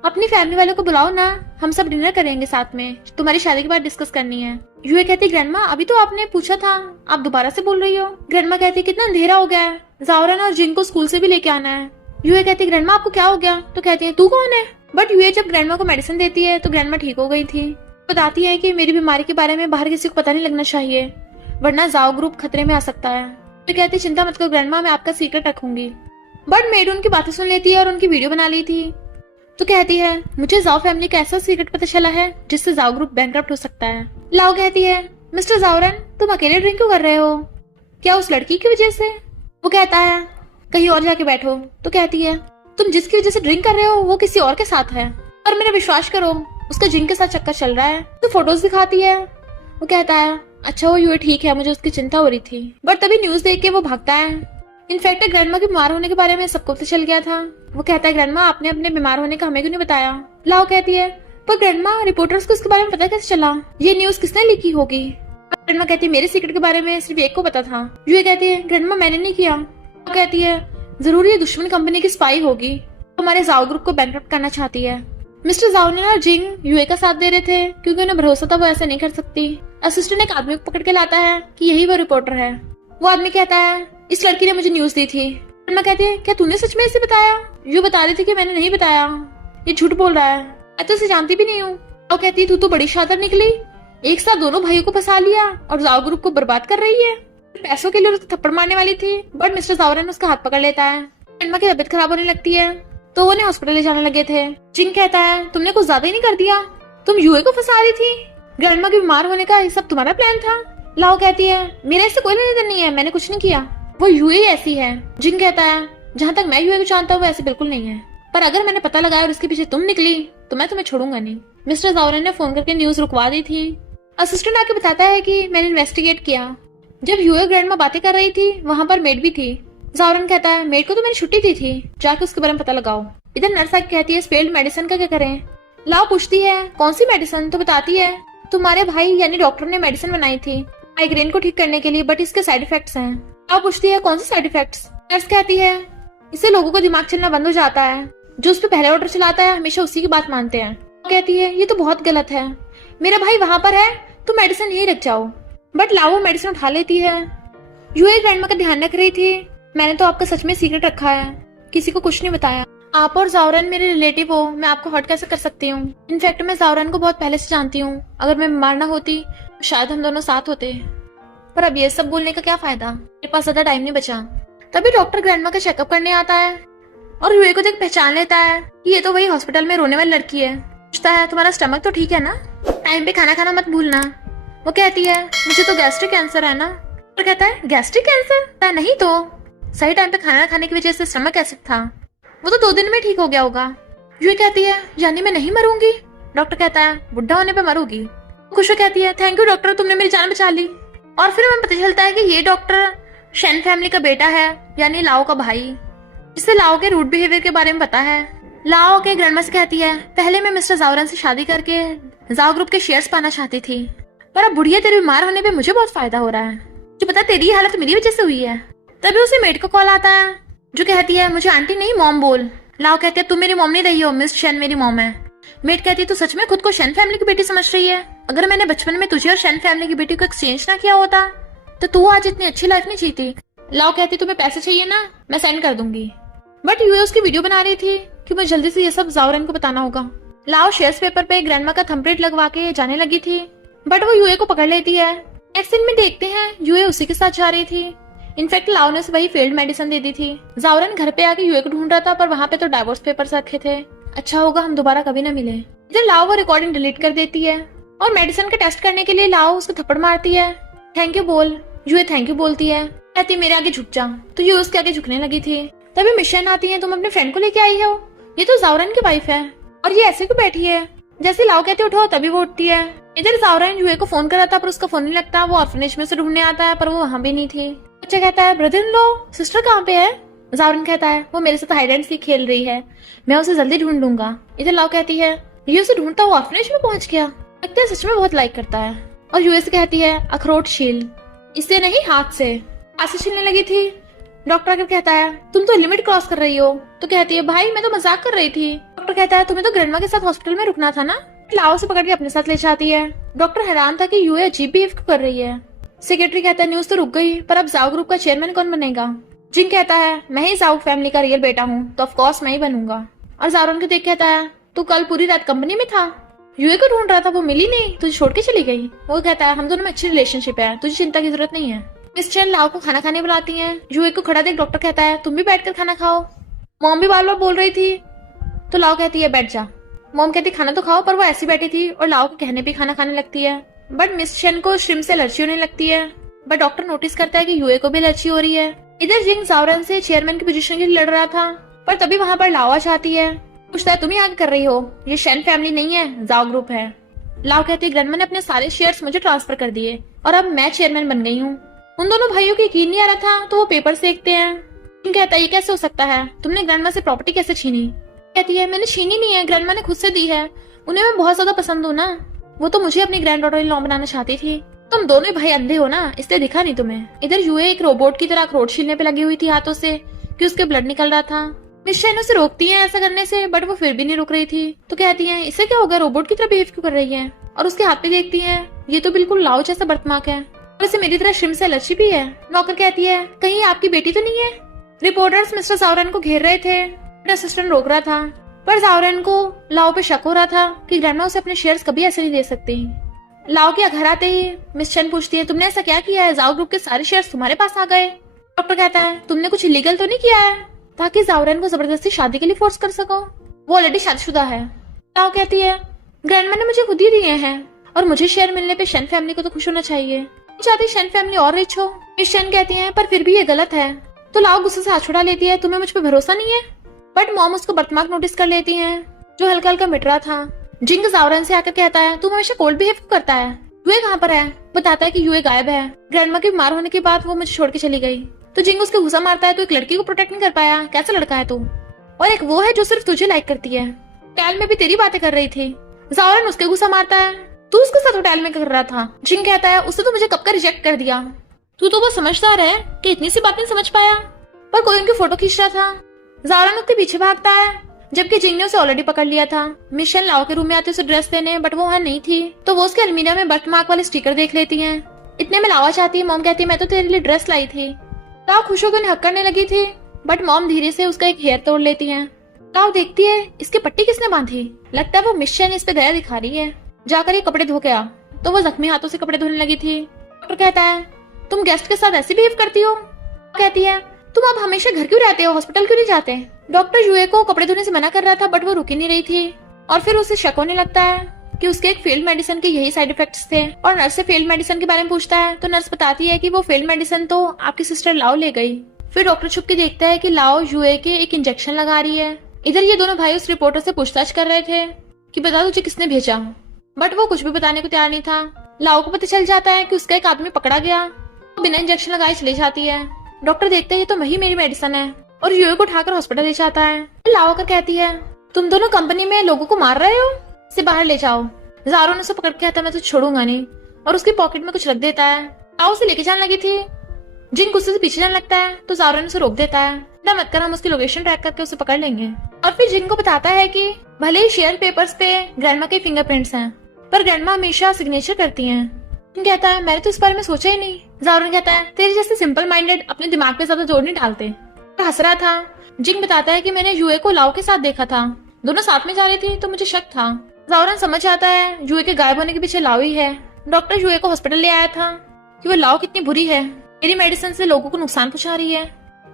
अपनी फैमिली वालों को बुलाओ ना, हम सब डिनर करेंगे साथ में, तुम्हारी शादी के बाद डिस्कस करनी है। यूए कहती ग्रैंडमा अभी तो आपने पूछा था, आप दोबारा से बोल रही हो। ग्रैंडमा कहती कितना अंधेरा हो गया है, जावरन और जिंग को स्कूल से भी लेके आना है। यूए कहती ग्रैंडमा आपको क्या हो गया? तो कहती है तू कौन है? बट यूए जब ग्रैंडमा को मेडिसिन देती है तो ग्रैंडमा ठीक हो गई थी। बताती है कि मेरी बीमारी के बारे में बाहर किसी को पता नहीं लगना चाहिए वरना जाओ ग्रुप खतरे में आ सकता है। तो कहती चिंता मत करो ग्रैंडमा, मैं आपका सीक्रेट रखूंगी। बट मेड उनकी बातें सुन लेती है और उनकी वीडियो बना ली थी। तो कहती है मुझे जाओ फैमिली का ऐसा सीक्रेट पता चला है जिससे जाओ ग्रुप बैंकरप्ट हो सकता है। लाओ कहती है मिस्टर जावरन तुम अकेले ड्रिंक क्यों कर रहे हो, क्या उस लड़की की वजह से? वो कहता है कहीं और जाके बैठो। तो कहती है तुम जिसकी वजह से ड्रिंक कर रहे हो वो किसी और के साथ है, और मेरा विश्वास करो उसका जिंग के साथ चक्कर चल रहा है। तो फोटोज दिखाती है। वो कहता है अच्छा वो यूए ठीक है, मुझे उसकी चिंता हो रही थी। बट तभी न्यूज देख के वो भागता है। इनफैक्ट ग्रैंडमा के बीमार होने के बारे में सबको पता चल गया था। वो कहता है ग्रैंडमा आपने अपने बीमार होने का हमें क्यों नहीं बताया? लाओ कहती है पर ग्रैंडमा रिपोर्टर्स को इसके बारे में पता कैसे चला, ये न्यूज किसने लीक की होगी? ग्रैंडमा कहती है मेरे सीक्रेट के बारे में सिर्फ एक को पता था। यूए कहती है ग्रैंडमा मैंने नहीं किया। वो कहती है जरूर ये दुश्मन कंपनी की स्पाई होगी, हमारे जाओ ग्रुप को बैंकरप्ट करना चाहती है। मिस्टर जावरन और जिंग यूए का साथ दे रहे थे क्योंकि उन्हें भरोसा था वो ऐसा नहीं कर सकती। असिस्टेंट एक आदमी को पकड़ के लाता है कि यही वो रिपोर्टर है। वो आदमी कहता है इस लड़की ने मुझे न्यूज दी थी। मैं कहती है क्या तूने सच में इसे बताया? यू बता रही थी कि मैंने नहीं बताया, ये झूठ बोल रहा है, मैं तो इसे जानती भी नहीं हूँ। वो कहती है तू तो बड़ी शातिर निकली, एक साथ दोनों भाइयों को फंसा लिया और जाओ ग्रुप को बर्बाद कर रही है। पैसों के लिए उसको थप्पड़ मारने वाली थी बट मिस्टर जावरन उसका हाथ पकड़ लेता है। ग्रैंडमा की तबीयत खराब होने लगती है तो वो उन्हें हॉस्पिटल ले जाने लगे थे। जिंग कहता है तुमने कुछ ज्यादा ही नहीं कर दिया, तुम यूए को फंसा रही थी, ग्रैंडमा के बीमार होने का ये सब तुम्हारा प्लान था। लाओ कहती है मेरा इससे कोई लेना देना नहीं है, मैंने कुछ नहीं किया, वो यूए ऐसी है। जिंग कहता है जहाँ तक मैं यूए को जानता हूँ वो ऐसे बिल्कुल नहीं है, पर अगर मैंने पता लगाया और इसके पीछे तुम निकली तो मैं तुम्हें छोड़ूंगा नहीं। मिस्टर जावरन ने फोन करके न्यूज रुकवा दी थी। असिस्टेंट आके बताता है कि मैंने इन्वेस्टिगेट किया, जब यूए ग्रैंडमा बातें कर रही थी वहाँ पर मेड भी थी। जावरन कहता है मेड को तो मैंने छुट्टी दी थी, जाके उसके बारे में पता लगाओ। इधर नर्स आके कहती है स्पेल्ड मेडिसिन का क्या करें? लाओ पूछती है कौन सी मेडिसिन? तो बताती है तुम्हारे भाई यानी डॉक्टर ने मेडिसिन बनाई थी माइग्रेन को ठीक करने के लिए, बट इसके साइड इफेक्ट्स हैं। लाओ पूछती है कौन से साइड इफेक्ट्स? नर्स कहती है इससे लोगों को दिमाग चलना बंद हो जाता है, जो उस पर पहले ऑर्डर चलाता है हमेशा उसी की बात मानते हैं। कहती है ये तो बहुत गलत है, मेरा भाई वहां पर है तो मेडिसिन यही रख जाओ। बट लाओ मेडिसिन उठा लेती है। यूए ग्रैंडमा का ध्यान रख रही थी, मैंने तो आपका सच में सीक्रेट रखा है, किसी को कुछ नहीं बताया। आप और जावरन मेरे रिलेटिव हो, मैं आपको हर्ट कैसे कर सकती हूँ? इनफैक्ट मैं जावरन को बहुत पहले से जानती हूँ, अगर मैं बीमार ना होती तो शायद हम दोनों साथ होते। पर अब ये सब बोलने का क्या फायदा, मेरे पास ज्यादा टाइम नहीं बचा। तभी डॉक्टर ग्रैंडमा का चेकअप करने आता है और यूए को देख पहचान लेता है कि ये तो वही हॉस्पिटल में रोने वाली लड़की है। पूछता है तुम्हारा स्टमक तो ठीक है ना, टाइम पे खाना खाना मत भूलना। वो कहती है मुझे तो गैस्ट्रिक कैंसर है ना। डॉक्टर कहता है गैस्ट्रिक कैंसर नहीं तो सही टाइम पे खाना खाने की वजह से स्टमक एसिड था, वो तो 2 दिन में ठीक हो गया होगा। यूए कहती है यानी मैं नहीं मरूंगी। डॉक्टर कहता है बुढ़ा होने पे मरूंगी। खुशबू कहती है थैंक यू डॉक्टर, तुमने मेरी जान बचा ली। और फिर हमें पता चलता है कि ये डॉक्टर शेन फैमिली का बेटा है, यानी लाओ का भाई, जिससे लाओ के रूड बिहेवियर के बारे में पता है। लाओ के ग्रैंडमा से कहती है पहले मैं मिस्टर जाओरन से शादी करके जाओ ग्रुप के शेयर्स पाना चाहती थी, पर अब बुढ़िया तेरे बीमार होने पे मुझे बहुत फायदा हो रहा है, मुझे पता तेरी हालत मेरी वजह से हुई है। तभी उसे मेड का कॉल आता है जो कहती है मुझे आंटी नहीं मॉम बोल। लाओ कहती है तुम मेरी मॉम नहीं रही हो, मिस शेन मेरी मॉम है। मेड कहती है तू सच में खुद को शेन फैमिली की बेटी समझ रही है? अगर मैंने बचपन में तुझे और शेन फैमिली की बेटी को एक्सचेंज ना किया होता तो तू आज इतनी अच्छी लाइफ नहीं जीती। लाओ कहती तुम्हें पैसे चाहिए ना, मैं सेंड कर दूंगी। बट यूए उसकी वीडियो बना रही थी कि मुझे जल्दी से ये सब जाओरन को बताना होगा। लाओ शेयर्स पेपर पे ग्रैंडमा का थंबप्रिंट लगवा के जाने लगी थी, बट वो यूए को पकड़ लेती है। नेक्स्ट सीन में देखते हैं यूए उसी के साथ जा रही थी। इनफैक्ट लाओ ने वही फेल्ड मेडिसिन दे दी थी। जाओरन घर पे आके यूए को ढूंढ रहा था, पर वहां पे तो डाइवोर्स पेपर्स रखे थे। अच्छा होगा हम दोबारा कभी ना मिले। इधर लाओ वो रिकॉर्डिंग डिलीट कर देती है और मेडिसिन का टेस्ट करने के लिए लाओ उसको थप्पड़ मारती है। थैंक यू बोल। यूए थैंक यू बोलती है, कहती मेरे आगे झुक जा, तो यूए उसके आगे झुकने लगी थी। तभी मिशन आती है तुम अपने फ्रेंड को लेके आई हो, ये तो जाओरन की वाइफ है और ये ऐसे क्यों बैठी है। जैसे लाओ कहती उठो तभी वो उठती है। इधर जाओरन यूए को फोन कर रहा था पर उसका फोन नहीं लगता। वो ऑर्फनेज में से ढूंढने आता है पर वो वहां भी नहीं थी। बच्चा कहता है ब्रदर इन लॉ सिस्टर कहाँ पे है? जाओरन कहता है वो मेरे साथ हाइड एंड सीक खेल रही है, मैं उसे जल्दी ढूंढ लूंगा। इधर लाओ कहती है ये उसे ढूंढता हुआ ऑर्फनेज में पहुंच गया, लगता है सच में बहुत लाइक करता है। और यूए से कहती है अखरोट छील, इससे नहीं हाथ से छीलने लगी थी। डॉक्टर आकर कहता है तुम तो लिमिट क्रॉस कर रही हो। तो कहती है भाई मैं तो मजाक कर रही थी। डॉक्टर कहता है तुम्हें तो ग्रैंडमा के साथ हॉस्पिटल में रुकना था ना। लाओ से पकड़ के अपने साथ ले जाती है। डॉक्टर हैरान था कि यूए अजीब बिहेव कर रही है। सेक्रेटरी कहता है न्यूज तो रुक गई, पर अब जाओ ग्रुप का चेयरमैन कौन बनेगा? जिंग कहता है मैं ही जाओ फैमिली का रियल बेटा हूँ, तो ऑफ कोर्स मैं ही बनूंगा। और जाओरन को देख कहता है तू कल पूरी रात कंपनी में था, यूए को ढूंढ रहा था, वो मिली नहीं, तुझे छोड़ के चली गई। वो कहता है हम दोनों में अच्छी रिलेशनशिप है, तुझे चिंता की जरूरत नहीं है। मिस चेन लाओ को खाना खाने बुलाती हैं। यूए को खड़ा देख डॉक्टर कहता है तुम भी बैठकर खाना खाओ। मॉम भी बार बार बोल रही थी तो लाओ कहती है बैठ जा। मॉम कहती खाना तो खाओ, पर वो ऐसी बैठी थी और लाओ के कहने पे खाना खाने लगती है। बट मिस चेन को श्रिम्प से एलर्जी होने लगती है, बट डॉक्टर नोटिस करता है कि यूए को भी एलर्जी हो रही है। इधर जिंग जाओरन से चेयरमैन की पोजीशन के लिए लड़ रहा था, पर तभी वहां पर लाओ आती है। पूछता है तुम ही आगे कर रही हो, ये शेन फैमिली नहीं है जाओ ग्रुप है। लाओ कहती है ग्रैंडमा ने अपने सारे शेयर्स मुझे ट्रांसफर कर दिए और अब मैं चेयरमैन बन गई हूँ। उन दोनों भाइयों को यकीन नहीं आ रहा था तो वो पेपर देखते हैं। कहता है ये कैसे हो सकता है, तुमने ग्रैंडमा से प्रॉपर्टी कैसे छीनी? कहती है मैंने छीनी नहीं है, ग्रैंडमा ने खुद से दी है, उन्हें मैं बहुत ज्यादा पसंद हूँ ना, वो तो मुझे अपनी ग्रैंड डॉटर इन लॉ बनाना चाहती थी। तुम दोनों ही भाई अंधे हो ना, इसलिए दिखा नहीं तुम्हें। इधर यूए एक रोबोट की तरह अखरोट छीलने पे लगी हुई थी हाथों से कि उसके ब्लड निकल रहा था। मिस शेन उसे रोकती है ऐसा करने से, बट वो फिर भी नहीं रुक रही थी। तो कहती है इसे क्या होगा, रोबोट की तरह बिहेव क्यों कर रही है? और उसके हाथ पे देखती है ये तो बिल्कुल लाओ जैसा बर्थमार्क है और इसे मेरी तरह श्रिम्प से एलर्जी भी है। नौकर कहती है कहीं आपकी बेटी तो नहीं है? रिपोर्टर्स मिस्टर जाओरन को घेर रहे थे, असिस्टेंट रोक रहा था, पर जाओरन को लाओ पे शक हो रहा था कि ग्रैंडमा उसे अपने शेयर्स कभी ऐसे नहीं दे सकती। लाओ के घर आते ही मिस चेन पूछती है तुमने ऐसा क्या किया है, जाओ ग्रुप के सारे शेयर्स तुम्हारे पास आ गए। डॉक्टर कहता है तुमने कुछ इलीगल तो नहीं किया है ताकि जाओरन को जबरदस्ती शादी के लिए फोर्स कर सको, वो ऑलरेडी शादीशुदा है। लाओ कहती है ग्रैंडमा ने मुझे खुद ही दिए हैं और मुझे शेयर मिलने पे शेन फैमिली को तो खुश होना चाहिए, चाहती शेन फैमिली और रिच हो। मिस शेन कहती है पर फिर भी ये गलत है। तो लाओ गुस्से से हाथ छुड़ा लेती है तुम्हें मुझ पे भरोसा नहीं है। बट मॉम उसको बर्थमार्क नोटिस कर लेती है जो हल्का हल्का मिट रहा था। जिंग जाओरन से आकर कहता है तू हमेशा कोल्ड बिहेव करता है, यूए कहाँ पर है? बताता है कि यूए गायब है, ग्रैंडमा के बीमार होने के बाद वो मुझे छोड़ के चली गई। तो जिंग उसके गुस्सा मारता है तो एक लड़की को प्रोटेक्ट नहीं कर पाया, कैसा लड़का है तू? और एक वो है जो सिर्फ तुझे लाइक करती है, होटल में भी तेरी बातें कर रही थी। जाओरन उसके गुस्सा मारता है तू उसके साथ होटल में कर रहा था। जिंग कहता है उसने तो मुझे कब का रिजेक्ट कर दिया, तू तो वो समझदार है कि इतनी सी बात नहीं समझ पाया। पर कोई उनकी फोटो खींच रहा था। जाओरन उसके पीछे भागता है जबकि जिंग ने उसे ऑलरेडी पकड़ लिया था। मिशन लाओ के रूम में आते उसे ड्रेस देने, बट वो वहाँ नहीं थी। तो वो उसके अलमीरा में बर्थमार्क वाले स्टिकर देख लेती है। इतने में लावा चाहती है, मॉम कहती है मैं तो तेरे लिए ड्रेस लाई थी। लाओ खुश होकर हक करने लगी थी, बट मॉम धीरे से उसका एक हेयर तोड़ लेती है। लाओ देखती है इसकी पट्टी किसने बांधी, लगता है वो मिशन इस पे दया दिखा रही है, जाकर ये कपड़े धो के आ। तो वो जख्मी हाथों से कपड़े धोने लगी थी। डॉक्टर कहता है तुम गेस्ट के साथ ऐसे बिहेव करती हो। कहती है तुम अब हमेशा घर क्यों रहते हो, हॉस्पिटल क्यों नहीं जाते। डॉक्टर यूए को कपड़े धोने से मना कर रहा था बट वो रुक ही नहीं रही थी और फिर उसे शक होने लगता है कि उसके एक फेल्ड मेडिसिन के यही साइड इफेक्ट्स थे और नर्स से फेल्ड मेडिसिन के बारे में पूछता है तो नर्स बताती है कि वो फेल्ड मेडिसिन तो आपकी सिस्टर लाओ ले गई। फिर डॉक्टर छुप के देखता है कि लाओ यूए के एक इंजेक्शन लगा रही है। इधर ये दोनों भाई उस रिपोर्टर से पूछताछ कर रहे थे कि बता तुझे किसने भेजा, बट वो कुछ भी बताने को तैयार नहीं था। लाओ को पता चल जाता है कि उसका एक आदमी पकड़ा गया, तो बिना इंजेक्शन लगाए चली जाती है। डॉक्टर देखते हैं तो वही मेरी मेडिसिन है और यूए को उठाकर हॉस्पिटल ले जाता है। लाओ आकर कहती है तुम दोनों कंपनी में लोगों को मार रहे हो, इसे बाहर ले जाओ। ज़ारो ने उसे पकड़ के कहता मैं तुझे छोड़ूंगा नहीं और उसकी पॉकेट में कुछ रख देता है। लाओ उसे लेके जाने लगी थी, जिन गुस्से से पीछे जाने लगता है तो ज़ारो ने उसे रोक देता है, ना मत कर, हम उसकी लोकेशन ट्रैक करके उसे पकड़ लेंगे। और फिर जिन को बताता है कि भले ही शेयर पेपर्स पे ग्रैंडमा के फिंगरप्रिंट्स हैं पर ग्रैंडमा हमेशा सिग्नेचर करती हैं। जिन कहता है मैंने तो इस बारे में सोचा ही नहीं। ज़ारो ने कहता है तेरे जैसे सिंपल माइंडेड अपने दिमाग पे ज्यादा जोर नहीं डालते। तो हंस रहा था। जिन बताता है कि मैंने यूए को लाओ के साथ देखा था, दोनों साथ में जा रही थी तो मुझे शक था। ज़ारो समझ आता है यूए के गायब होने के पीछे लाओ ही है। डॉक्टर यूए को हॉस्पिटल ले आया था कि वो लाओ कितनी बुरी है, मेरी मेडिसिन से लोगों को नुकसान पहुंचा रही है।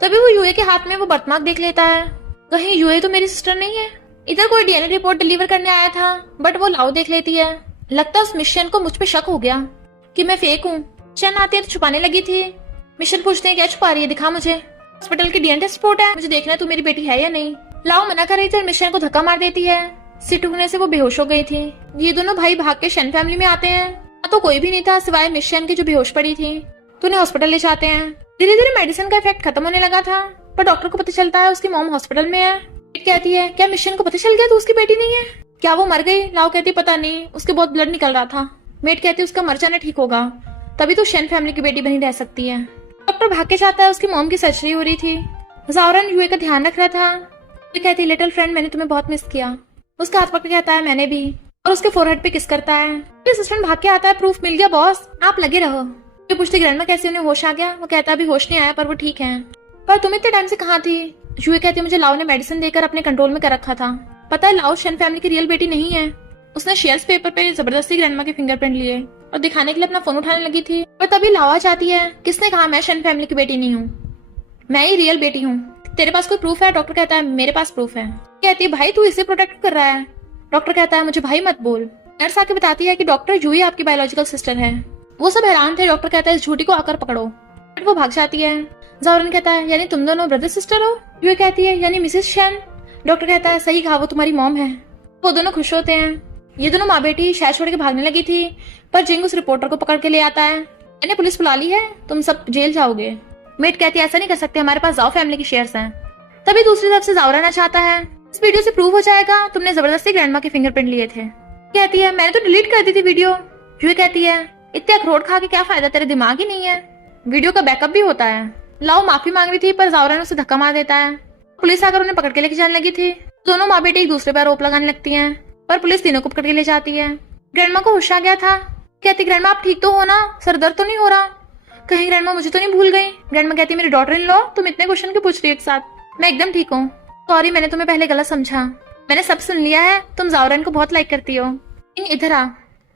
तभी वो यूए के हाथ में वो बर्थमार्क देख लेता है, कहीं यूए तो मेरी सिस्टर नहीं है। इधर कोई डीएनए रिपोर्ट डिलीवर करने आया था बट वो लाओ देख लेती है। लगता है उस मिशन को मुझ पे शक हो गया कि मैं फेक हूँ। शन आती है तो छुपाने लगी थी। मिशन पूछते हैं क्या छुपा रही है, दिखा मुझे। हॉस्पिटल की डीएनए रिपोर्ट है, मुझे देखना है तू मेरी बेटी है या नहीं। लाओ मना कर रही थी और मिशन को धक्का मार देती है। सिर टूटने से वो बेहोश हो गई थी। ये दोनों भाई भाग के शन फैमिली में आते हैं तो कोई भी नहीं था सिवाय मिशन की जो बेहोश पड़ी थी, तो उन्हें हॉस्पिटल ले जाते हैं। धीरे धीरे मेडिसिन का इफेक्ट खत्म होने लगा था पर डॉक्टर को पता चलता है उसकी मॉम हॉस्पिटल में है। कहती है क्या मिशन को पता चल गया तो उसकी बेटी नहीं है, क्या वो मर गई। लाओ कहती पता नहीं, उसके बहुत ब्लड निकल रहा था। मेट कहती उसका मर जाना ठीक होगा, तभी तो शन फैमिली की बेटी बनी रह सकती है। डॉक्टर भाग के जाता है, उसकी मॉम की सर्जरी हो रही थी। ज़ारन यूए का ध्यान रख रहा था। तो कहती लिटिल फ्रेंड मैंने तुम्हें बहुत मिस किया। उसका हाथ पकड़ के कहता है मैंने भी, और उसके फोरहेड पे किस करता है। असिस्टेंट भाग के आता है, प्रूफ मिल गया बॉस, आप लगे रहो। ये पूछती ग्रैंडमा कैसे उन्हें होश आ गया। वो कहता अभी होश नहीं आया पर वो ठीक है। पर तुम इतने टाइम से कहाँ थी। यूए कहती मुझे लाओ ने मेडिसिन देकर अपने कंट्रोल में कर रखा था। पता है लाओ शन फैमिली की रियल बेटी नहीं है। उसने शेयर्स पेपर पे जबरदस्ती ग्रैंडमा के फिंगरप्रिंट लिए और दिखाने के लिए अपना फोन उठाने लगी थी। पर तभी लाओ आ जाती है। किसने कहा मैं शन फैमिली की बेटी नहीं हूँ, मैं ही रियल बेटी हूँ। तेरे पास कोई प्रूफ है। डॉक्टर कहता है मेरे पास प्रूफ है। कहती है भाई तू इसे प्रोटेक्ट कर रहा है। डॉक्टर कहता है मुझे भाई मत बोल। नर्स आके बताती है कि डॉक्टर यूई आपकी बायोलॉजिकल सिस्टर है। वो सब हैरान थे। डॉक्टर कहता है इस झूठी को आकर पकड़ो, बट वो भाग जाती है। ज़ारन कहता है यानी तुम दोनों ब्रदर सिस्टर हो। यूई कहती है यानी मिसेस शन। डॉक्टर कहता है सही कहा, वो तुम्हारी मॉम है। वो दोनों खुश होते हैं। ये दोनों माँ बेटी शहर छोड़ के भागने लगी थी पर जिंग उस रिपोर्टर को पकड़ के ले आता है। मैंने पुलिस बुला ली है, तुम सब जेल जाओगे। मेट कहती है ऐसा नहीं कर सकते, हमारे पास जाओ फैमिली की शेयर्स हैं। तभी दूसरी तरफ से ज़ारन आ चाहता है। इस वीडियो से प्रूव हो जाएगा तुमने जबरदस्ती ग्रैंडमा के फिंगरप्रिंट लिए थे। कहती है मैंने तो डिलीट कर दी थी वीडियो। यूई कहती है इतने अखरोट खा के क्या फायदा, तेरे दिमाग ही नहीं है, वीडियो का बैकअप भी होता है। लाओ माफी मांग रही थी पर ज़ारन उसे धक्का मार देता है। पुलिस आकर उन्हें पकड़ के लेके जाने लगी थी। दोनों माँ बेटे एक दूसरे पर आरोप लगाने लगती हैं पर पुलिस तीनों को पकड़ के ले जाती है। ग्रैंडमा को होश आ गया था। कहती ग्रैंडमा आप ठीक तो हो ना, सर दर्द तो नहीं हो रहा, कहीं ग्रैंडमा मुझे तो नहीं भूल गई। ग्रैंडमा कहती मेरी डॉटर इन लॉ, तुम इतने क्वेश्चन क्यों पूछ रही हो एक साथ। मैं एकदम ठीक हूँ, सॉरी मैंने तुम्हें पहले गलत समझा, मैंने सब सुन लिया है। तुम ज़ारन को बहुत लाइक करती हो। इधर आ,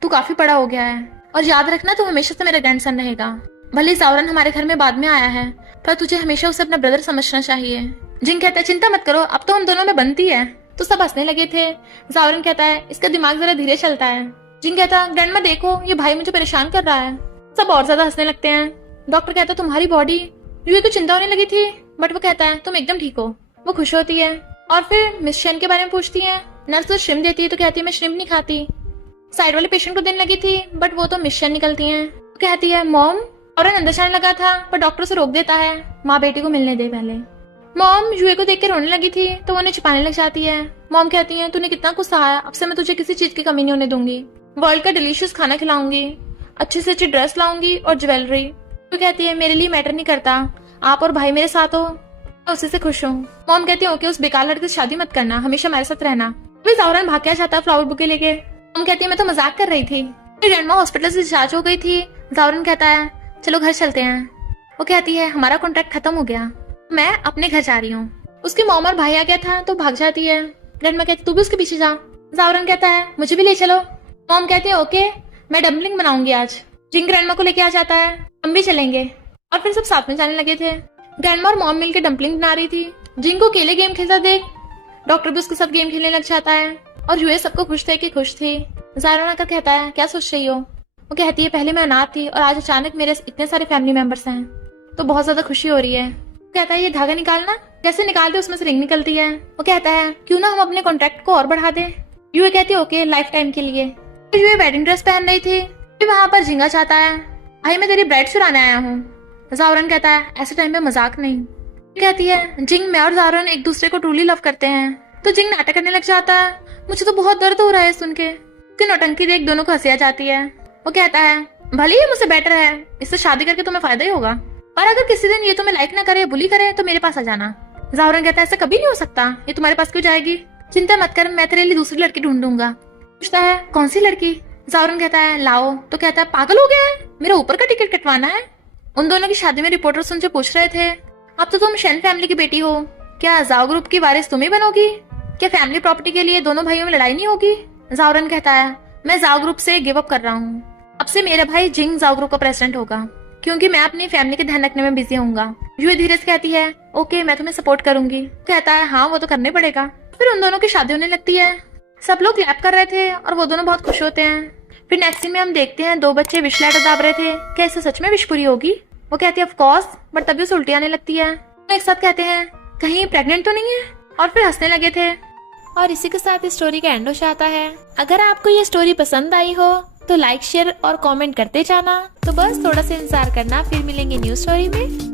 तू काफी बड़ा हो गया है और याद रखना तू हमेशा से मेरा ग्रैंडसन रहेगा। भले ज़ारन हमारे घर में बाद में आया है पर तुझे हमेशा उसे अपना ब्रदर समझना चाहिए। जिंग कहता है चिंता मत करो, अब तो हम दोनों में बनती है। तो सब हंसने लगे थे। ज़ारन कहता है इसका दिमाग जरा धीरे चलता है। जिंग कहता है ग्रैंडमा देखो ये भाई मुझे परेशान कर रहा है। सब और ज्यादा हंसने लगते हैं। डॉक्टर कहता है तुम्हारी बॉडी, यूए को चिंता होने लगी थी बट वो कहता है तुम एकदम ठीक हो। वो खुश होती है और फिर मिस शन के बारे में पूछती है। नर्स तो श्रिम्प देती है तो कहती है मैं श्रिम्प नहीं खाती। साइड वाले पेशेंट को देने लगी थी बट वो तो मिस शन निकलती है। तो कहती है मॉम, और अंदर जाने लगा था पर डॉक्टर से रोक देता है, माँ बेटी को मिलने दे पहले। मॉम यूए को देख के रोने लगी थी तो वो उन्हें छिपाने लग जाती है। मॉम कहती है तूने कितना कुछ सहा, अब से मैं तुझे किसी चीज की कमी नहीं होने दूंगी। वर्ल्ड का डिलीशियस खाना खिलाऊंगी, अच्छी से अच्छी ड्रेस लाऊंगी और ज्वेलरी। तो कहती है मेरे लिए मैटर नहीं करता, आप और भाई मेरे साथ हो, मैं उसी से खुश हूँ। मॉम कहती है ओके उस बेकार लड़के से शादी मत करना, हमेशा मेरे साथ रहना। फिर ज़ारन भाग के जाता है फ्लावर बुके लेके। मॉम कहती है मैं तो मजाक कर रही थी। फिर ग्रैंडमा हॉस्पिटल से डिस्चार्ज हो गई थी। ज़ारन कहता है चलो घर चलते हैं। वो कहती है हमारा कॉन्ट्रैक्ट खत्म हो गया, मैं अपने घर जा रही हूँ। उसकी मॉम और भाई आ गया था तो भाग जाती है। ग्रैंडमा कहती तू भी उसके पीछे जा। ज़ारन कहता है मुझे भी ले चलो। मॉम कहती है ओके मैं डम्पलिंग बनाऊंगी आज। जिंग ग्रैंडमा को लेके आ जाता है, हम भी चलेंगे। और फिर सब साथ में जाने लगे थे। ग्रैंडमा और मॉम मिलकर डम्पलिंग बना रही थी। जिंग को अकेले गेम खेलता देख डॉक्टर भी उसके साथ गेम खेलने लग जाता है और यूए सबको खुश थे कि खुश थी। ज़ारा आकर कहता है, क्या सोच रही हो? वो कहती है, पहले मैं अनाथ थी और आज अचानक मेरे इतने सारे फैमिली मेंबर्स हैं, तो बहुत ज्यादा खुशी हो रही है। वो कहता है, ये धागा निकालना। जैसे निकालते उसमें से रिंग निकलती है। वो कहता है, क्यों ना हम अपने कॉन्ट्रैक्ट को और बढ़ा दें। यूए कहती है, ओके, लाइफ टाइम के लिए। तो यूए वेडिंग ड्रेस पहन रही थी। फिर वहां पर जिंगा चाहता है, भाई मैं तेरी ब्राइड चुराने आया हूँ। ज़ावरन कहता है, ऐसे टाइम में मजाक नहीं। कहती है, जिंग, मैं और ज़ावरन एक दूसरे को ट्रूली लव करते हैं। तो जिंग नाटक करने लग जाता है, मुझे तो बहुत दर्द हो रहा है सुन के। उसकी नौटंकी देख दोनों को हंसी आ जाती है। वो कहता है, भले ही मुझसे बेटर है, इससे शादी करके तुम्हें फायदा ही होगा, और अगर किसी दिन ये तुम्हें लाइक ना करे, बुली करे, तो मेरे पास आ जाना। ज़ावरन कहता है, ऐसा कभी नहीं हो सकता, ये तुम्हारे पास क्यों जाएगी? चिंता मत कर, मैं तेरे लिए दूसरी लड़की ढूंढूंगा। पूछता है, कौन सी लड़की? ज़ावरन कहता है, लाओ। तो कहता है, पागल हो गया है, मेरा ऊपर का टिकट कटवाना है। उन दोनों की शादी में रिपोर्टर्स उनसे पूछ रहे थे, अब तो तुम शेन फैमिली की बेटी हो, क्या जाओ ग्रुप की वारिस तुम ही बनोगी? क्या फैमिली प्रॉपर्टी के लिए दोनों भाइयों में लड़ाई नहीं होगी? ज़ावरन कहता है, मैं जाओ ग्रुप से गिव अप कर रहा हूँ, अब से मेरा भाई जिंग जाओ ग्रुप का प्रेसिडेंट होगा, क्योंकि मैं अपनी फैमिली का ध्यान रखने में बिजी होऊंगा। यूए धीरे से कहती है, ओके, मैं तुम्हें सपोर्ट करूंगी। कहता है, हाँ वो तो करने पड़ेगा। फिर उन दोनों की शादी होने लगती है। सब लोग क्लैप कर रहे थे और वो दोनों बहुत खुश होते हैं। फिर नेक्स्ट सीन में हम देखते हैं दो बच्चे विश लेटर दाब रहे थे, क्या इससे सच में विश पूरी होगी? वो कहती है, ऑफ कोर्स, बट तभी उसे उल्टी आने लगती है। एक साथ कहते हैं, कहीं प्रेग्नेंट तो नहीं है? और फिर हंसने लगे थे। और इसी के साथ इस स्टोरी का एंड हो जाता है। अगर आपको ये स्टोरी पसंद आई हो तो लाइक, शेयर और कमेंट करते जाना। तो बस थोड़ा सा इंतजार करना, फिर मिलेंगे न्यू स्टोरी में।